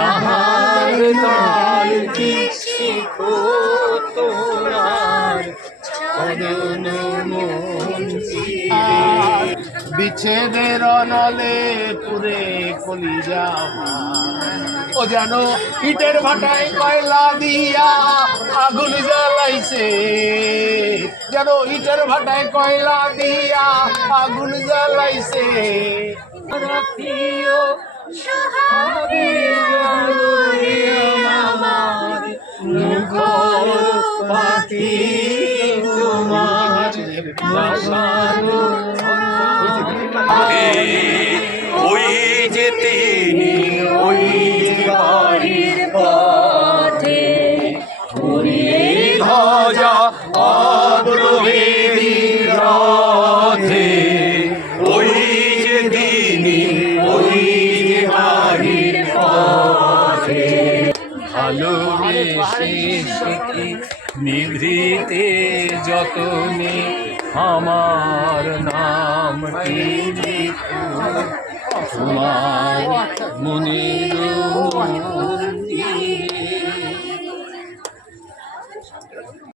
তাহার কাল কি শিখো তোমার চরণ মন্দির বিচ্ছেদের নলে পুরে কলিজা ও যেন ইটের ভাটায় কয়লা দিয়া আগুন জ্বালাইছে যেন ইটের ভাটায় কয়লা দিয়া আগুন জ্বালাইছে রাখিও আমার মুখর পাখি তোমার ওই যে তিনি ওই বাড়ির পথে উড়িয়ে ধ্বজা অগ্রহের রথে ওই যে তিনি ওই যে বাড়ির পথে ভালোবেসে সুখী নিভৃতে যতনে আমার নামটি লিখো তোমার মনের